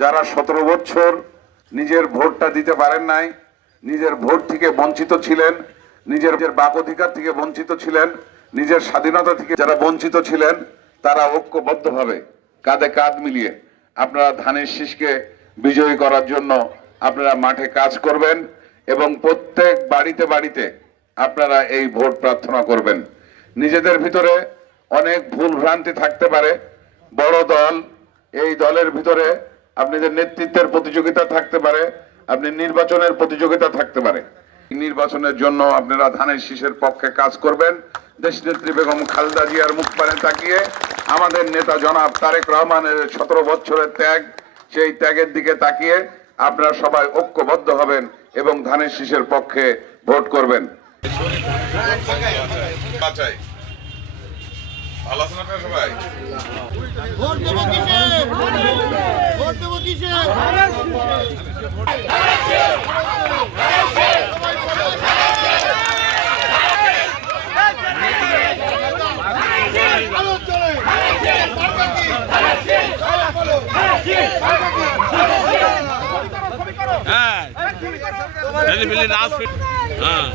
যারা সতেরো বছর নিজের ভোটটা দিতে পারেন নাই, নিজের ভোট থেকে বঞ্চিত ছিলেন, নিজের বাক অধিকার থেকে বঞ্চিত ছিলেন, নিজের স্বাধীনতা থেকে যারা বঞ্চিত ছিলেন, তারা ঐক্যবদ্ধভাবে কাঁধে কাঁধ মিলিয়ে। আপনারা ধানের শীষকে বিজয়ী করার জন্য আপনারা মাঠে কাজ করবেন এবং প্রত্যেক বাড়িতে বাড়িতে আপনারা এই ভোট প্রার্থনা করবেন। নিজেদের ভিতরে অনেক ভুল ভ্রান্তি থাকতে পারে। বড় দল, এই দলের ভিতরে আপনাদের নেতৃত্বের প্রতিযোগিতা থাকতে পারে, আপনি নির্বাচনের প্রতিযোগিতা থাকতে পারে। নির্বাচনের জন্য আপনারা ধানের শীষের পক্ষে কাজ করবেন। দেশনেত্রী বেগম খালেদা জিয়ার মুখ পানে তাকিয়ে আমাদের নেতা জনাব তারেক রহমানের সতেরো বছরের ত্যাগ, সেই ত্যাগের দিকে তাকিয়ে আপনারা সবাই ঐক্যবদ্ধ হবেন এবং ধানের শীষের পক্ষে ভোট করবেন। ভালো আছেন আপনারা সবাই ভোট দেবো কিসে ভোট দেবো কিসে আলো চলে সরকার কি? বলো। হ্যাঁ ছেলে পেলে নাচ হ্যাঁ